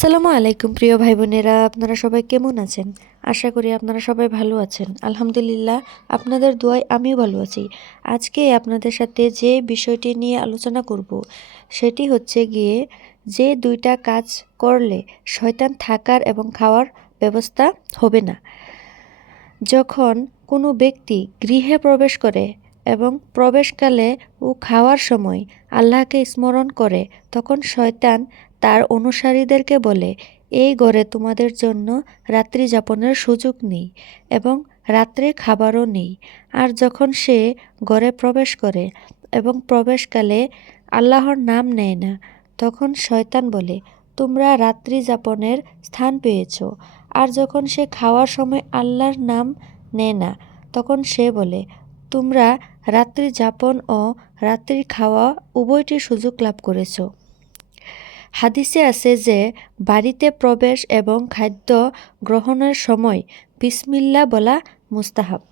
আসসালামু আলাইকুম প্রিয় ভাই বোনেরা, আপনারা সবাই কেমন আছেন? আশা করি আপনারা সবাই ভালো আছেন। আলহামদুলিল্লাহ, আপনাদের দোয়ায় আমিও ভালো আছি। আজকে আপনাদের সাথে যে বিষয়টি নিয়ে আলোচনা করব সেটি হচ্ছে গিয়ে যে দুইটা কাজ করলে শয়তান থাকার এবং খাওয়ার ব্যবস্থা হবে না। যখন কোনো ব্যক্তি গৃহে প্রবেশ করে এবং প্রবেশকালে ও খাওয়ার সময় আল্লাহকে স্মরণ করে, তখন শয়তান তার অনুসারীদেরকে বলে, এই ঘরে তোমাদের জন্য রাত্রি যাপনের সুযোগ নেই এবং রাত্রে খাবারও নেই। আর যখন সে ঘরে প্রবেশ করে এবং প্রবেশকালে আল্লাহর নাম নেয় না, তখন শয়তান বলে, তোমরা রাত্রি যাপনের স্থান পেয়েছ। আর যখন সে খাওয়ার সময় আল্লাহর নাম নেয় না, তখন সে বলে, তোমরা রাত্রি যাপন ও রাত্রি খাওয়া উভয়টির সুযোগ লাভ করেছ। হাদিসে আছে যে বাড়িতে প্রবেশ এবং খাদ্য গ্রহণের সময় বিসমিল্লাহ বলা মুস্তাহাব।